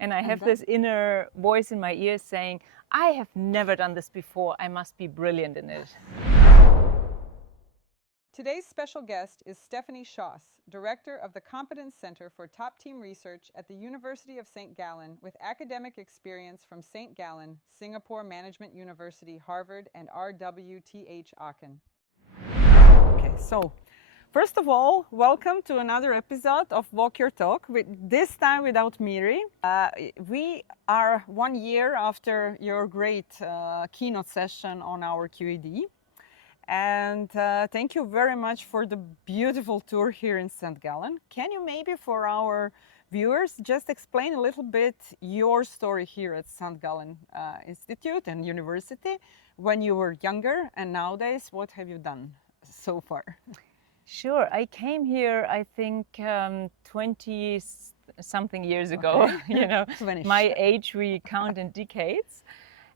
and I have this inner voice in my ears saying, I have never done this before, I must be brilliant in it. Today's special guest is Stephanie Schoss, Director of the Competence Center for Top Team Research at the University of St. Gallen, with academic experience from St. Gallen, Singapore Management University, Harvard, and RWTH Aachen. Okay, so first of all, welcome to another episode of Walk Your Talk, this time without Miri. We are 1 year after your great keynote session on our QED. And thank you very much for the beautiful tour here in St. Gallen. Can you maybe for our viewers just explain a little bit your story here at St. Gallen Institute and University when you were younger, and nowadays what have you done so far? Sure, I came here I think 20 something years ago. You know, my age we count in decades.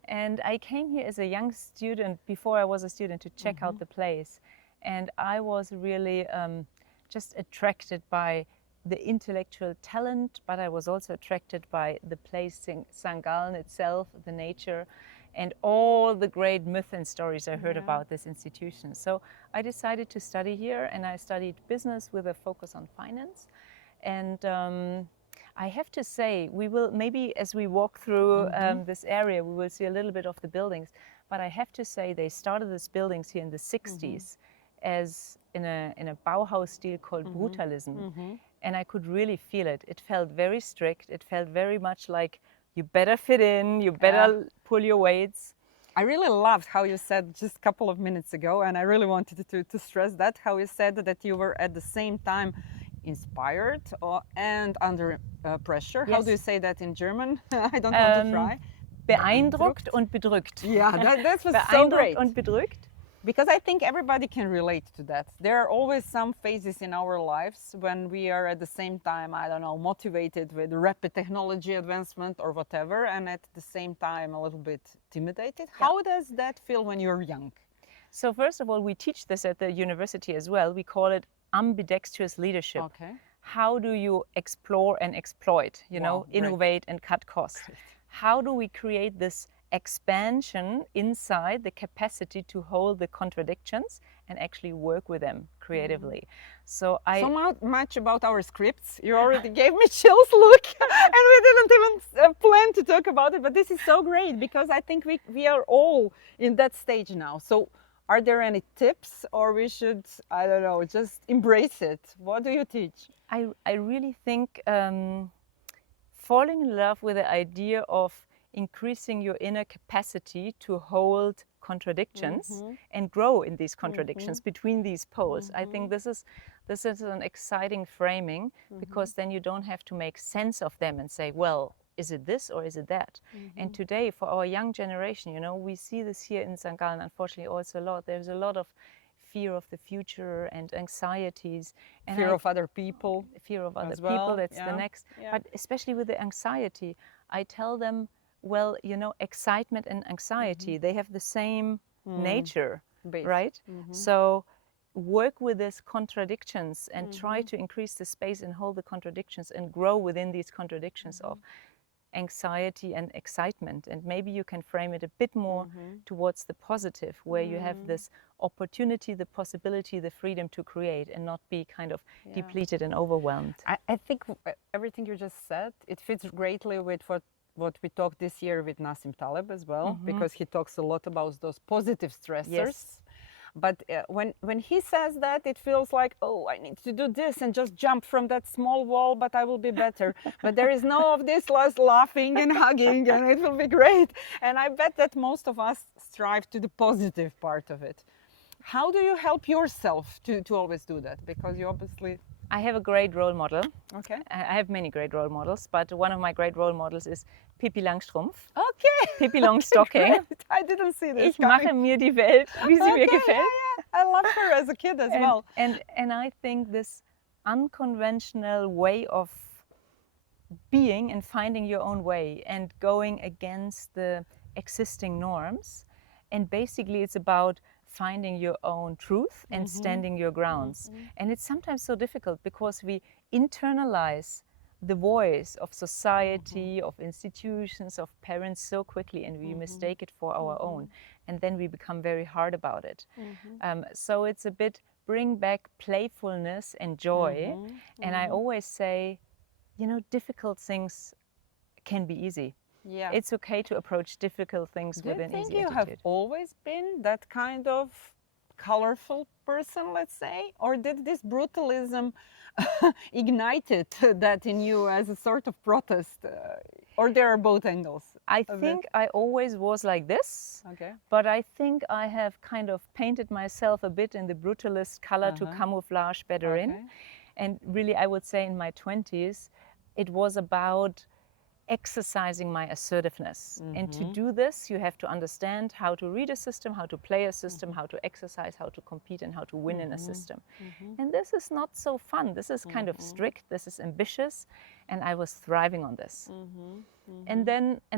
And I came here as a young student, before I was a student, to check out the place. And I was really just attracted by the intellectual talent, but I was also attracted by the place, St. Gallen itself, the nature, and all the great myths and stories I heard about this institution. So I decided to study here, and I studied business with a focus on finance. And I have to say, we will maybe as we walk through this area, we will see a little bit of the buildings. But I have to say, they started these buildings here in the 60s as in a Bauhaus style called Brutalism. And I could really feel it. It felt very strict. It felt very much like you better fit in, you better pull your weights. I really loved how you said just a couple of minutes ago, and I really wanted to stress that, how you said that you were at the same time inspired and under pressure. Yes. How do you say that in German? I don't want to try. Beeindruckt und bedrückt. Yeah, that was so great. Beeindruckt und bedrückt. Because I think everybody can relate to that. There are always some phases in our lives when we are at the same time, I don't know, motivated with rapid technology advancement or whatever, and at the same time a little bit intimidated. Yeah. How does that feel when you're young? So first of all, we teach this at the university as well. We call it Ambidextrous Leadership. Okay. How do you explore and exploit, you know, innovate and cut costs? Great. How do we create this expansion inside the capacity to hold the contradictions and actually work with them creatively? So much about our scripts. You already gave me chills, look, and we didn't even plan to talk about it, but this is so great because I think we are all in that stage now. So are there any tips, or we should, I don't know, just embrace it? What do you teach? I really think falling in love with the idea of increasing your inner capacity to hold contradictions and grow in these contradictions between these poles. I think this is an exciting framing because then you don't have to make sense of them and say, well, is it this or is it that? And today, for our young generation, you know, we see this here in St. Gallen, unfortunately, also a lot. There's a lot of fear of the future and anxieties. And fear of other people. Fear of other people, that's the next. Yeah. But especially with the anxiety, I tell them, well, you know, excitement and anxiety, they have the same nature, right? So work with these contradictions and try to increase the space and hold the contradictions and grow within these contradictions of anxiety and excitement. And maybe you can frame it a bit more towards the positive, where you have this opportunity, the possibility, the freedom to create and not be kind of depleted and overwhelmed. I think everything you just said, it fits greatly with what we talked this year with Nassim Taleb as well, because he talks a lot about those positive stressors. Yes. But when he says that, it feels like, oh, I need to do this and just jump from that small wall, but I will be better. But there is no of this less laughing and hugging, and it will be great. And I bet that most of us strive to the positive part of it. How do you help yourself to always do that? Because you obviously... I have a great role model. Okay. I have many great role models, but one of my great role models is Pippi Longstocking. Okay. Pippi Longstocking. I didn't see this. Ich mache mir die Welt, wie sie mir gefällt. Yeah. I loved her as a kid as well. And I think this unconventional way of being and finding your own way and going against the existing norms, and basically it's about finding your own truth and standing your grounds. And it's sometimes so difficult because we internalize the voice of society, of institutions, of parents so quickly, and we mistake it for our own. And then we become very hard about it. So it's a bit bring back playfulness and joy. And I always say, you know, difficult things can be easy. Yeah. It's okay to approach difficult things with an easy attitude. Do you think you have always been that kind of colorful person, let's say? Or did this brutalism ignited that in you as a sort of protest? Or there are both angles? I think I always was like this, but I think I have kind of painted myself a bit in the brutalist color to camouflage better in. And really, I would say in my 20s, it was about exercising my assertiveness. And to do this, you have to understand how to read a system, how to play a system, how to exercise, how to compete, and how to win in a system. And this is not so fun. This is kind of strict, this is ambitious, and I was thriving on this. And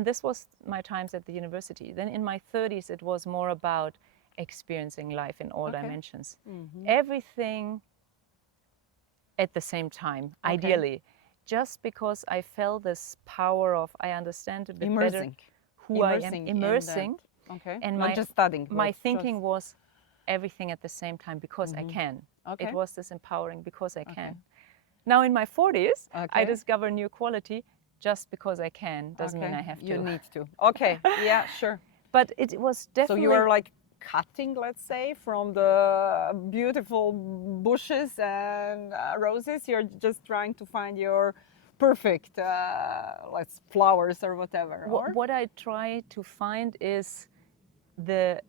this was my times at the university. Then in my 30s, it was more about experiencing life in all dimensions. Everything at the same time, ideally. Just because I felt this power of, I understand a bit better who I am, immersing, and not just studying. My thinking was everything at the same time because I can. It was this empowering because I can. Now in my 40s, I discover new quality just because I can. Doesn't mean I have to. You need to. Yeah, sure. But it was definitely... So you are like cutting, let's say, from the beautiful bushes and roses. You're just trying to find your perfect flowers or whatever. What I try to find is the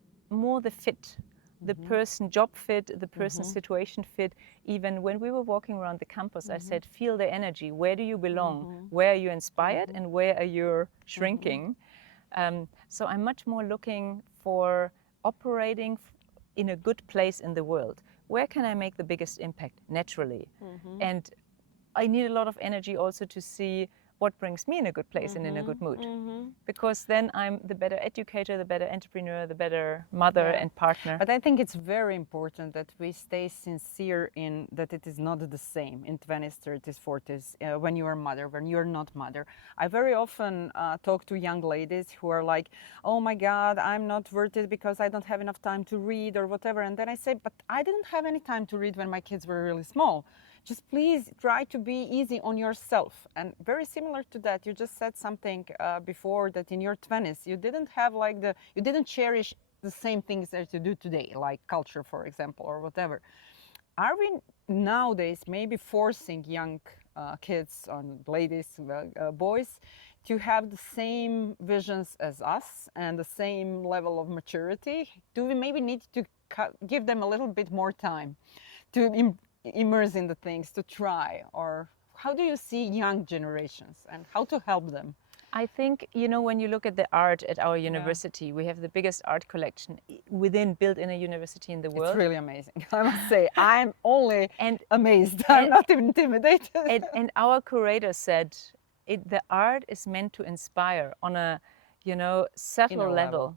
fit, the person job fit, the person situation fit. Even when we were walking around the campus, I said, feel the energy. Where do you belong? Where are you inspired and where are you shrinking? So I'm much more looking for operating in a good place in the world. Where can I make the biggest impact naturally? And I need a lot of energy also to see what brings me in a good place and in a good mood. Because then I'm the better educator, the better entrepreneur, the better mother and partner. But I think it's very important that we stay sincere in that it is not the same in 20s, 30s, 40s, when you are mother, when you're not mother. I very often talk to young ladies who are like, oh my God, I'm not worth it because I don't have enough time to read or whatever. And then I say, but I didn't have any time to read when my kids were really small. Just please try to be easy on yourself. And very similar to that, you just said something before that in your 20s, you didn't have you didn't cherish the same things that you do today, like culture, for example, or whatever. Are we nowadays maybe forcing young kids, on ladies, boys, to have the same visions as us and the same level of maturity? Do we maybe need to give them a little bit more time to immerse in the things, to try? Or how do you see young generations and how to help them? I think, you know, when you look at the art at our university, we have the biggest art collection built in a university in the world. It's really amazing, I must say. I'm only amazed. I'm not intimidated. And our curator said, the art is meant to inspire on a, you know, subtle level.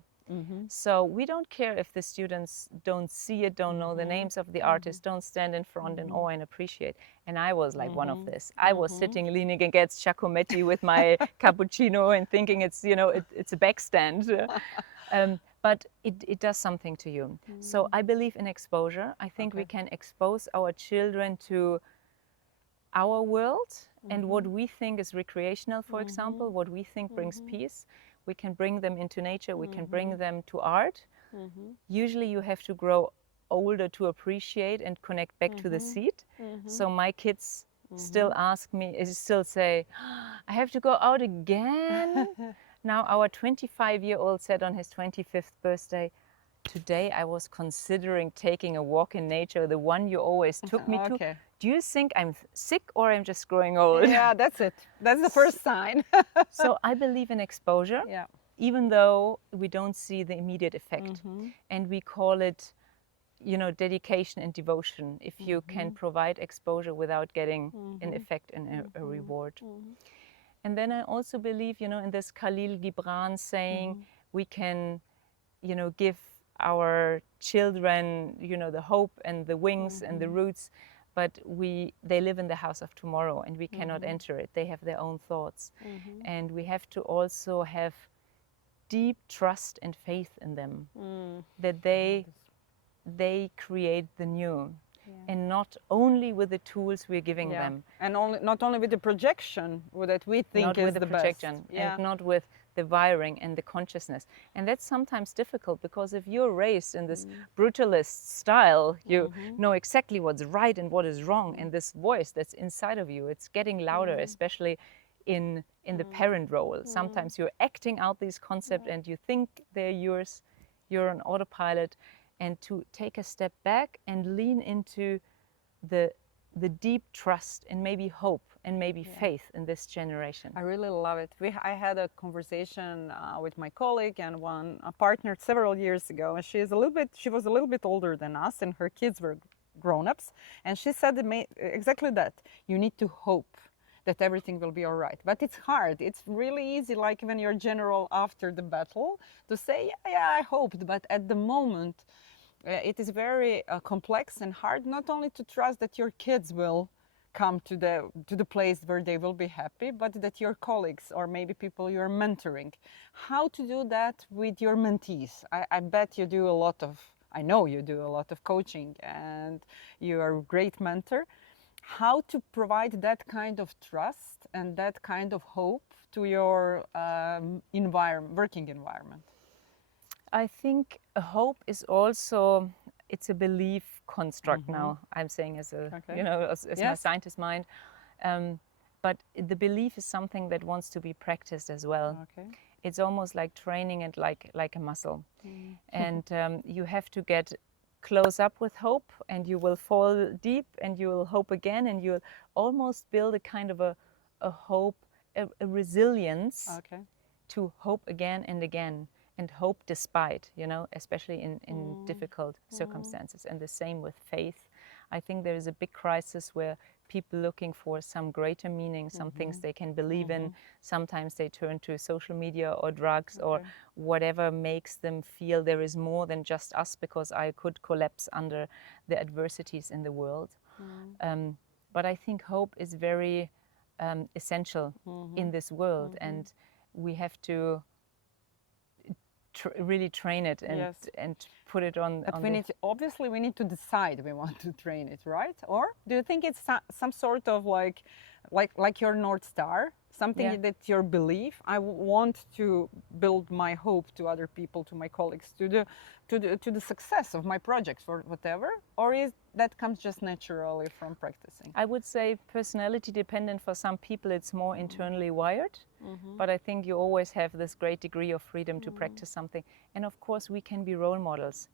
So we don't care if the students don't see it, don't know the names of the artists, don't stand in front in awe and appreciate. And I was like one of this. I was sitting, leaning against Giacometti with my cappuccino and thinking it's, you know, it's a backstand. But it does something to you. So I believe in exposure. I think we can expose our children to our world and what we think is recreational, for example, what we think brings peace. We can bring them into nature, we can bring them to art. Usually you have to grow older to appreciate and connect back to the seed. So my kids still ask me, still say, I have to go out again? Now our 25-year-old said on his 25th birthday, today I was considering taking a walk in nature, the one you always took me to. Do you think I'm sick or I'm just growing old? Yeah, that's it. That's the first sign. So I believe in exposure, even though we don't see the immediate effect. And we call it, you know, dedication and devotion, if you can provide exposure without getting an effect and a reward. And then I also believe, you know, in this Khalil Gibran saying, we can, you know, give our children, you know, the hope and the wings and the roots, but they live in the house of tomorrow, and we cannot enter it. They have their own thoughts. And we have to also have deep trust and faith in them, that they create the new. And not only with the tools we're giving them. And not only with the projection that we think not is with the projection, best. and not with the wiring and the consciousness. And that's sometimes difficult, because if you're raised in this brutalist style, you know exactly what's right and what is wrong. And this voice that's inside of you, it's getting louder, especially in the parent role. Sometimes you're acting out these concepts and you think they're yours, you're on autopilot. And to take a step back and lean into the deep trust and maybe hope and maybe faith in this generation. I really love it. I had a conversation with my colleague and a partner several years ago, and she was a little bit older than us, and her kids were grown-ups, and she said exactly that. You need to hope that everything will be all right. But it's hard. It's really easy, like when you're general after the battle, to say, yeah, I hoped, but at the moment, it is very complex and hard, not only to trust that your kids will come to the place where they will be happy, but that your colleagues or maybe people you're mentoring. How to do that with your mentees? I bet you do I know you do a lot of coaching, and you are a great mentor. How to provide that kind of trust and that kind of hope to your working environment? I think a hope is also, it's a belief construct now, I'm saying as my scientist mind. But the belief is something that wants to be practiced as well. It's almost like training it like a muscle. And you have to get close up with hope, and you will fall deep, and you will hope again, and you'll almost build a kind of a hope, a resilience to hope again and again. And hope despite, especially in difficult circumstances. And the same with faith. I think there is a big crisis where people looking for some greater meaning, some things they can believe in. Sometimes they turn to social media or drugs or whatever makes them feel there is more than just us, because I could collapse under the adversities in the world. But I think hope is very essential in this world, and we have to really train it and put it on. But obviously we need to decide we want to train it, right? Or do you think it's some sort of like your North Star, something that your belief? I want to build my hope to other people, to my colleagues, to the success of my projects or whatever, or is that comes just naturally from practicing? I would say personality dependent. For some people it's more internally wired, but I think you always have this great degree of freedom to practice something. And of course we can be role models,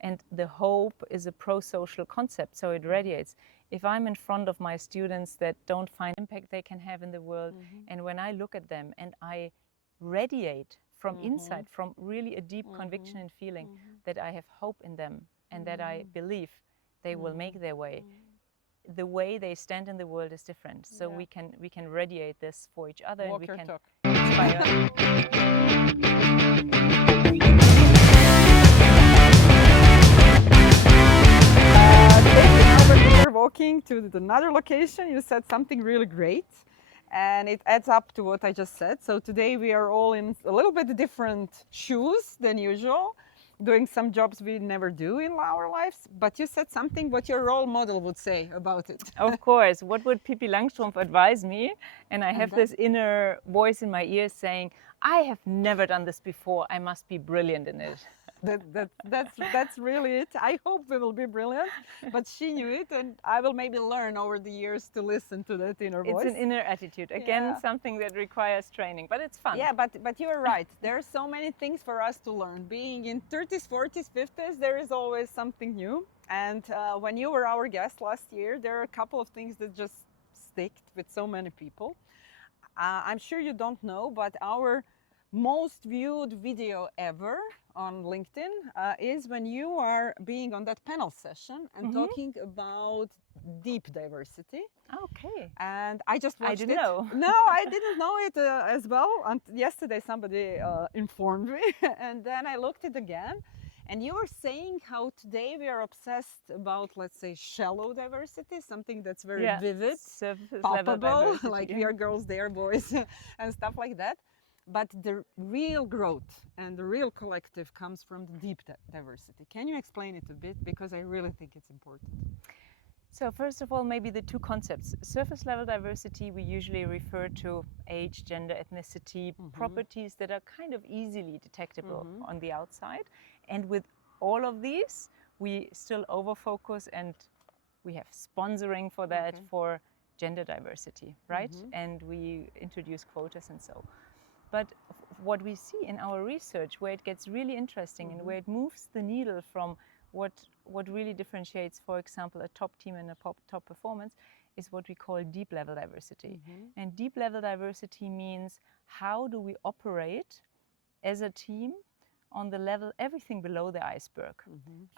and the hope is a pro-social concept, so it radiates. If I'm in front of my students that don't find impact they can have in the world, and when I look at them and I radiate from inside, from really a deep conviction and feeling that I have hope in them and that I believe they will make their way, the way they stand in the world is different. So we can radiate this for each other. Walk and we can talk. inspire. We're walking to another location. You said something really great, and it adds up to what I just said. So today we are all in a little bit different shoes than usual, doing some jobs we never do in our lives. But you said something what your role model would say about it. Of course, what would Pippi Longstocking advise me? And I have this inner voice in my ear saying, I have never done this before, I must be brilliant in it. That's really it. I hope we will be brilliant, but she knew it, and I will maybe learn over the years to listen to that inner voice. It's an inner attitude. Again, something that requires training, but it's fun. Yeah, but you are right. There are so many things for us to learn. Being in 30s, 40s, 50s, there is always something new. And when you were our guest last year, there are a couple of things that just stick with so many people. I'm sure you don't know, but our most viewed video ever on LinkedIn is when you are being on that panel session and talking about deep diversity. Okay. And I just watched it. I didn't know. No, I didn't know it as well. And yesterday somebody informed me, and then I looked it again. And you're saying how today we are obsessed about, let's say, shallow diversity, something that's very vivid, palpable, like we are girls, they are boys, and stuff like that. But the real growth and the real collective comes from the deep diversity. Can you explain it a bit? Because I really think it's important. So first of all, maybe the two concepts. Surface level diversity, we usually refer to age, gender, ethnicity, properties that are kind of easily detectable on the outside. And with all of these, we still over-focus, and we have sponsoring for that, for gender diversity, right? And we introduce quotas and so. But what we see in our research, where it gets really interesting and where it moves the needle from what really differentiates, for example, a top team and a top performance, is what we call deep level diversity. And deep level diversity means, how do we operate as a team on the level, everything below the iceberg,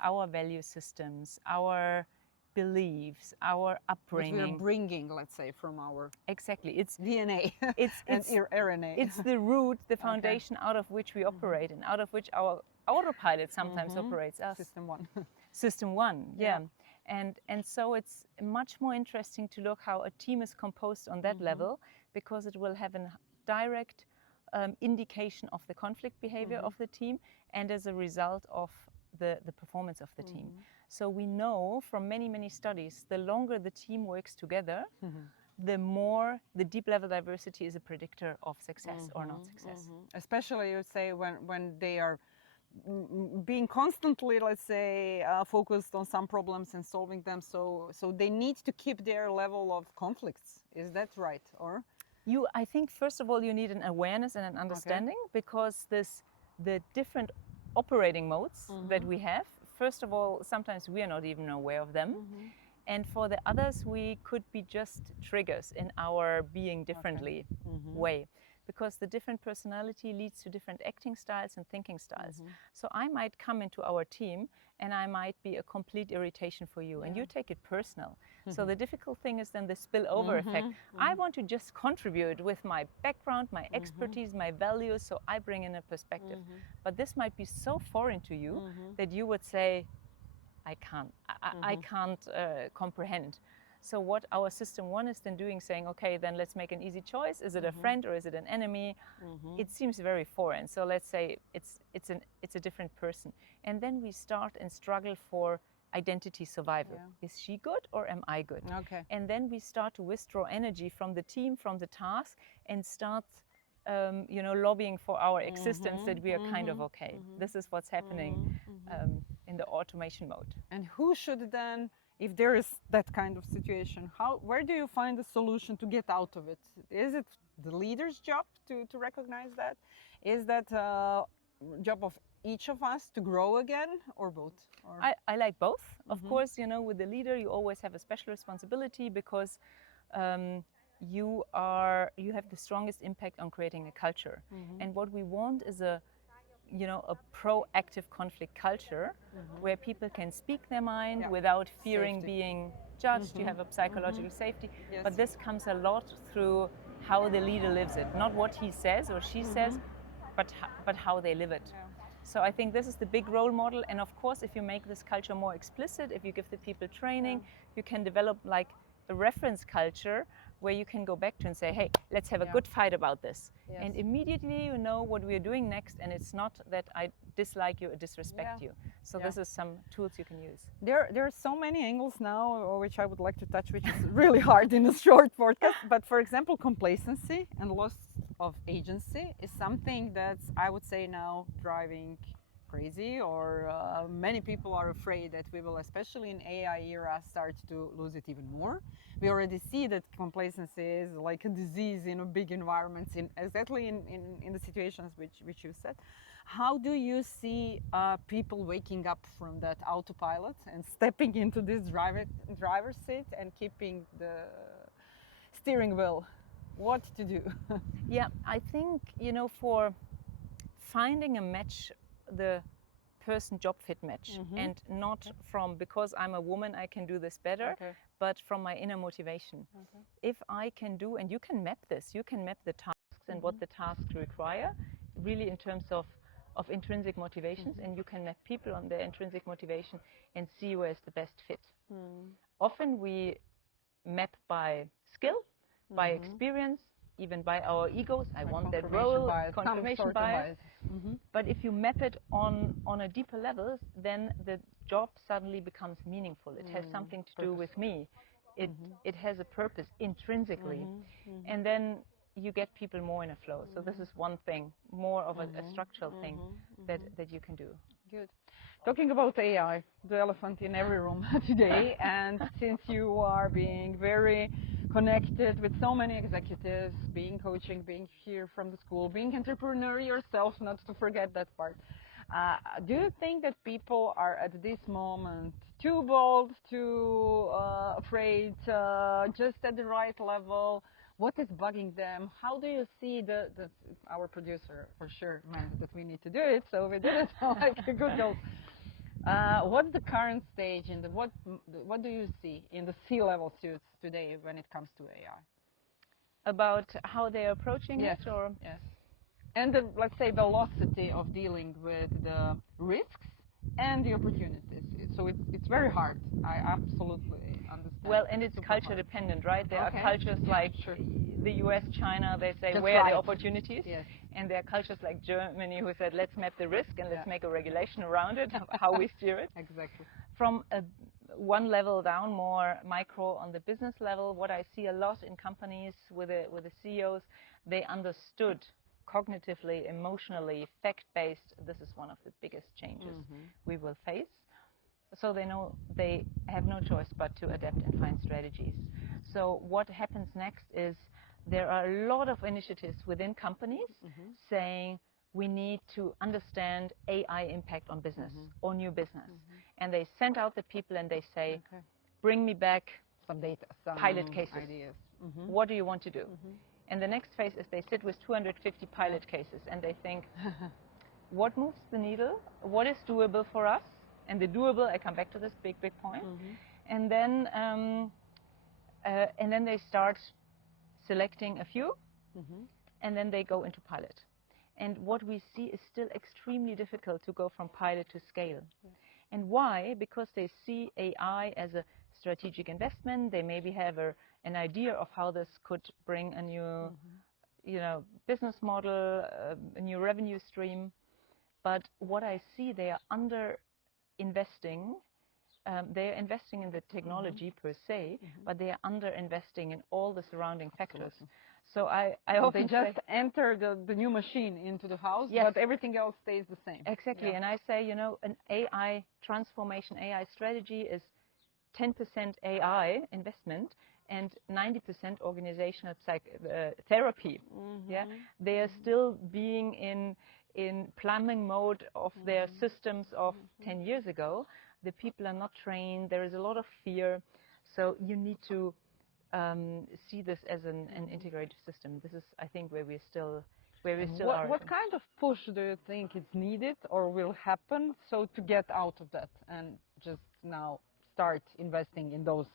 our value systems, our beliefs, our upbringing. What we're bringing, let's say, from our it's DNA, it's RNA. It's the root, the foundation out of which we operate, and out of which our autopilot sometimes operates us. System one. System one, yeah. And so it's much more interesting to look how a team is composed on that level, because it will have a direct indication of the conflict behavior of the team, and as a result of the performance of the team. So we know from many, many studies, the longer the team works together, the more the deep level diversity is a predictor of success or not success. Especially, you say, when they are being constantly, let's say, focused on some problems and solving them, so they need to keep their level of conflicts. Is that right? Or I think first of all you need an awareness and an understanding, because the different operating modes that we have, first of all, sometimes we are not even aware of them. And for the others, we could be just triggers in our being differently way, because the different personality leads to different acting styles and thinking styles. So I might come into our team and I might be a complete irritation for you, and you take it personal. So the difficult thing is then the spillover effect. I want to just contribute with my background, my expertise, my values, so I bring in a perspective. But this might be so foreign to you that you would say, I can't comprehend. So what our system one is then doing, saying, okay, then let's make an easy choice. Is it a friend or is it an enemy? It seems very foreign. So let's say it's a different person. And then we start and struggle for identity survival. Is she good or am I good? And then we start to withdraw energy from the team, from the task, and start lobbying for our existence, that we are kind of okay. This is what's happening in the automation mode. And who should then, if there is that kind of situation, where do you find a solution to get out of it? Is it the leader's job to recognize that? Is that job of each of us to grow again, or both? Or? I like both. Of course, with the leader, you always have a special responsibility, because you have the strongest impact on creating a culture. And what we want is a proactive conflict culture, where people can speak their mind without fearing being judged. You have a psychological safety. But this comes a lot through how the leader lives it, not what he says or she says, but how they live it. So I think this is the big role model. And of course, if you make this culture more explicit, if you give the people training, you can develop like a reference culture where you can go back to and say, hey, let's have a good fight about this. And immediately you know what we are doing next, and it's not that I dislike you or disrespect you. So this is some tools you can use. There are so many angles now which I would like to touch, which is really hard in a short podcast. But for example, complacency and loss of agency is something that's, I would say, now driving crazy, or many people are afraid that we will, especially in AI era, start to lose it even more. We already see that complacency is like a disease in a big environments, exactly in the situations which you said. How do you see people waking up from that autopilot and stepping into this driver's seat and keeping the steering wheel? What to do? Yeah, I think, for finding a match, the person job fit match, and not from, because I'm a woman I can do this better, but from my inner motivation. If I can do, and you can map this, you can map the tasks and what the tasks require, really in terms of of intrinsic motivations, and you can map people on their intrinsic motivation and see where is the best fit. Often we map by skill, by experience, even by our egos. I want that role, confirmation bias. But if you map it on a deeper level, then the job suddenly becomes meaningful. It has something to do with me. It has a purpose intrinsically. And then you get people more in a flow. So this is one thing, more of a structural thing that you can do. Good. Talking about AI, the elephant in every room today, and since you are being very connected with so many executives, being coaching, being here from the school, being entrepreneur yourself, not to forget that part, do you think that people are at this moment too bold, too afraid, just at the right level? What is bugging them? How do you see our producer for sure meant that we need to do it, so we did it like a good girl. What's the current stage and what do you see in the C-level suits today when it comes to AI? About how they're approaching it, or yes, and the, let's say, velocity of dealing with the risks and the opportunities. So it's very hard. I absolutely understand. Well, and it's culture dependent, right? There are cultures like the US, China, they say, where are the opportunities? Yes. And there are cultures like Germany who said, let's map the risk and let's make a regulation around it, how we steer it. Exactly. From one level down, more micro on the business level, what I see a lot in companies with the CEOs, they understood cognitively, emotionally, fact-based, this is one of the biggest changes we will face. So they know they have no choice but to adapt and find strategies. So what happens next is there are a lot of initiatives within companies saying we need to understand AI impact on business or new business. And they send out the people and they say, bring me back some data, some pilot cases. Ideas. What do you want to do? And the next phase is they sit with 250 pilot cases and they think, what moves the needle? What is doable for us? And the doable, I come back to this big point. And then they start selecting a few, and then they go into pilot. And what we see is still extremely difficult to go from pilot to scale. And why? Because they see AI as a strategic investment. They maybe have an idea of how this could bring a new business model, a new revenue stream. But what I see, they are investing. They are investing in the technology per se, but they are under-investing in all the surrounding factors. So I often they just enter the new machine into the house, but everything else stays the same. Exactly, and I say, an AI transformation, AI strategy is 10% AI investment and 90% organizational therapy. They are still being in plumbing mode of their systems of 10 years ago. The people are not trained. There is a lot of fear. So you need to see this as an integrated system. This is, I think, where we still are. What kind of push do you think is needed or will happen so to get out of that and just now start investing in those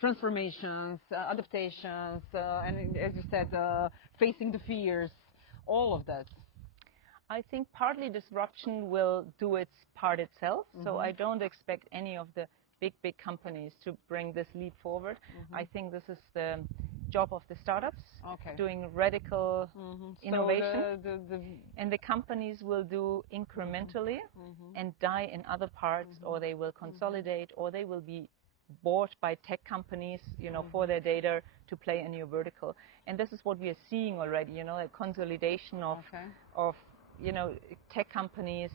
transformations, adaptations, and as you said, facing the fears, all of that? I think partly disruption will do its part itself. So I don't expect any of the big companies to bring this leap forward. I think this is the job of the startups, doing radical innovation. So and the companies will do incrementally and die in other parts, or they will consolidate, or they will be bought by tech companies, for their data to play a new vertical. And this is what we are seeing already, a consolidation of tech companies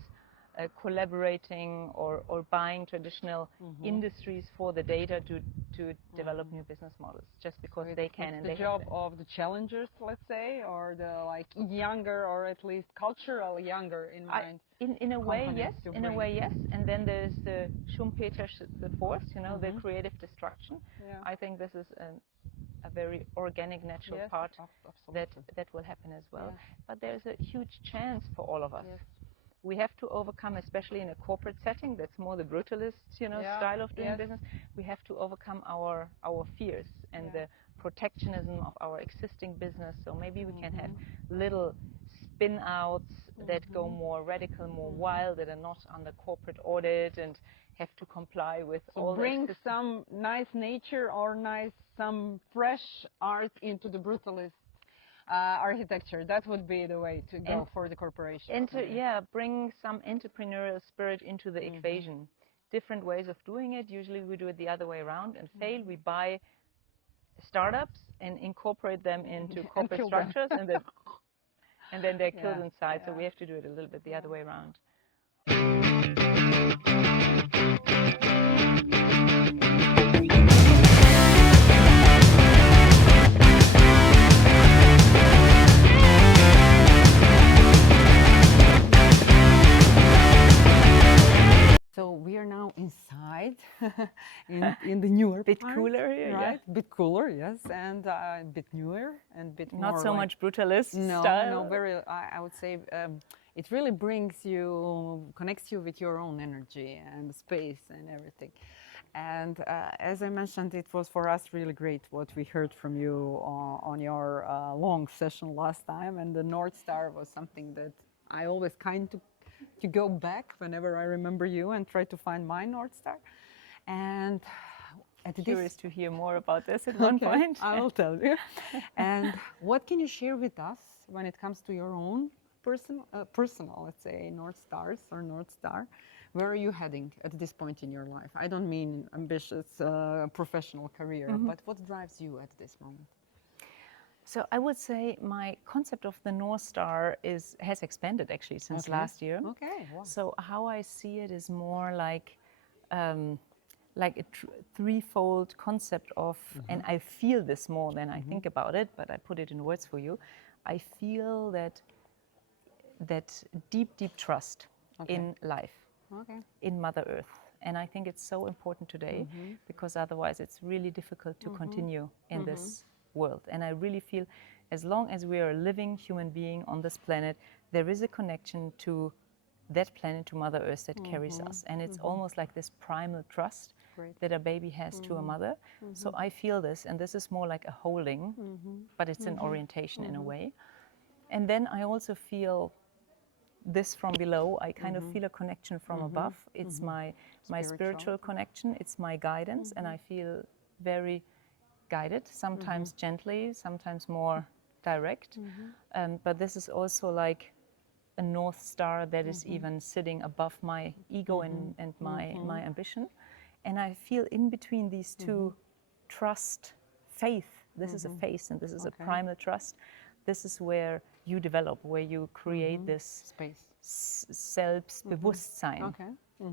collaborating or buying traditional industries for the data to develop new business models, just because they can. It's the job of the challengers, let's say, or the younger, or at least cultural younger in mind. In a way, yes. In a way, yes. And then there's the Schumpeter, the force, the creative destruction. I think this is a very organic, natural part that will happen as well. But there's a huge chance for all of us. We have to overcome, especially in a corporate setting, that's more the brutalist, style of doing business. We have to overcome our fears and the protectionism of our existing business. So maybe we can have little spin outs that go more radical, more wild, that are not under corporate audit and have to comply with all. Bring some nice nature or some fresh art into the brutalist architecture. That would be the way to go for the corporation. Bring some entrepreneurial spirit into the equation. Different ways of doing it. Usually we do it the other way around and fail. We buy startups and incorporate them into corporate structures and then they're killed inside. So we have to do it a little bit the other way around. So we are now inside in the newer bit part, cooler here, right? Bit cooler, yes, and a bit newer and bit not more so much brutalist style. No, very. I would say it really connects you with your own energy and space and everything. And as I mentioned, it was for us really great what we heard from you on your long session last time, and the North Star was something that I always to go back whenever I remember you and try to find my North Star. And curious to hear more about this at one point. I will tell you. And what can you share with us when it comes to your own personal, let's say, North Stars or North Star? Where are you heading at this point in your life? I don't mean ambitious professional career, but what drives you at this moment? So I would say my concept of the North Star has expanded actually since last year. Okay. Wow. So how I see it is more like a threefold concept of, and I feel this more than I think about it, but I put it in words for you. I feel that deep trust in life, in Mother Earth. And I think it's so important today because otherwise it's really difficult to continue in this world. And I really feel as long as we are a living human being on this planet, there is a connection to that planet, to Mother Earth that carries us. And it's almost like this primal trust that a baby has to a mother. So I feel this, and this is more like a holding, but it's an orientation in a way. And then I also feel this from below. I kind of feel a connection from above. It's my spiritual connection. It's my guidance, and I feel very guided, sometimes gently, sometimes more direct. But this is also like a North Star that is even sitting above my ego and my ambition. And I feel in between these two, trust, faith. This is a faith and this is a primal trust. This is where you develop, where you create this space. Selbstbewusstsein.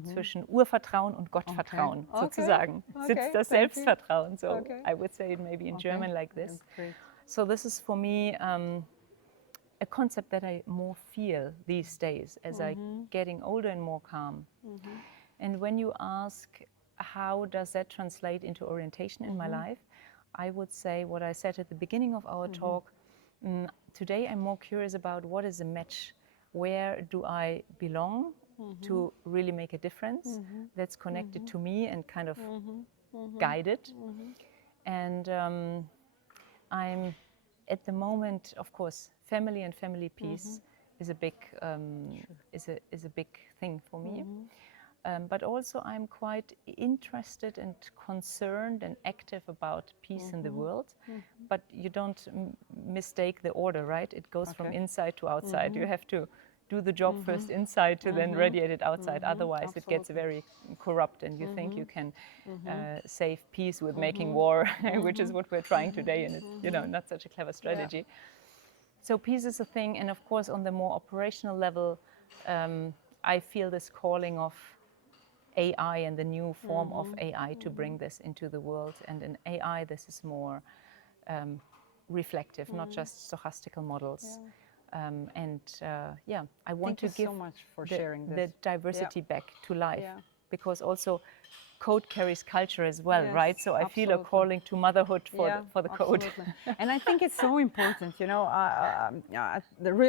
Zwischen Urvertrauen und Gottvertrauen, sozusagen, sitzt das Selbstvertrauen. So I would say it maybe in German like this. So this is for me a concept that I more feel these days as I'm getting older and more calm. And when you ask how does that translate into orientation in my life, I would say what I said at the beginning of our talk. Today I'm more curious about what is a match. Where do I belong to really make a difference that's connected to me and kind of guided? And I'm at the moment, of course, family and family peace is a big thing for me. But also I'm quite interested and concerned and active about peace in the world. But you don't mistake the order, right? It goes from inside to outside. You have to do the job first inside to then radiate it outside. Otherwise it gets very corrupt and you think you can save peace with making war, which is what we're trying today, and it's not such a clever strategy. So peace is a thing, and of course on the more operational level, I feel this calling of AI and the new form of AI to bring this into the world. And in AI this is more reflective, not just stochastical models. I want to give so much for sharing the diversity back to life, because also code carries culture as well, right? So I feel a calling to motherhood for the code. And I think it's so important,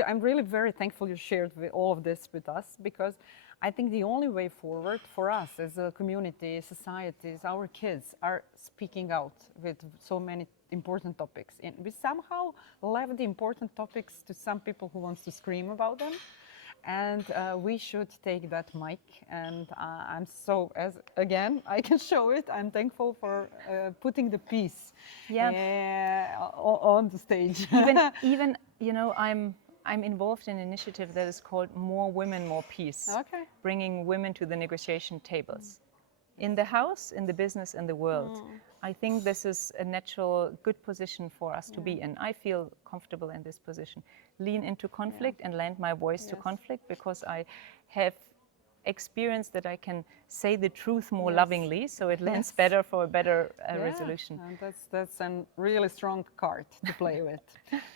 I'm really very thankful you shared all of this with us, because I think the only way forward for us as a community, societies, our kids are speaking out with so many important topics. And we somehow left the important topics to some people who wants to scream about them. And we should take that mic, and I'm so, as again I can show it, I'm thankful for putting the piece on the stage. even you know, I'm involved in an initiative that is called More Women, More Peace, bringing women to the negotiation tables in the house, in the business, in the world. I think this is a natural, good position for us to be in. I feel comfortable in this position. Lean into conflict and lend my voice to conflict, because I have experienced that I can say the truth more lovingly, so it lands better for a better resolution. And that's a really strong card to play with.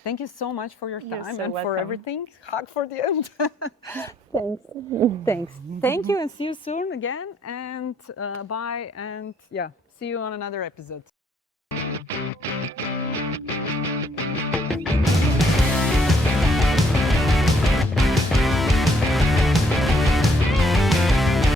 Thank you so much for your time and welcome. for everything. Hug for the end. Thanks. Thank you, and see you soon again. And bye. And see you on another episode.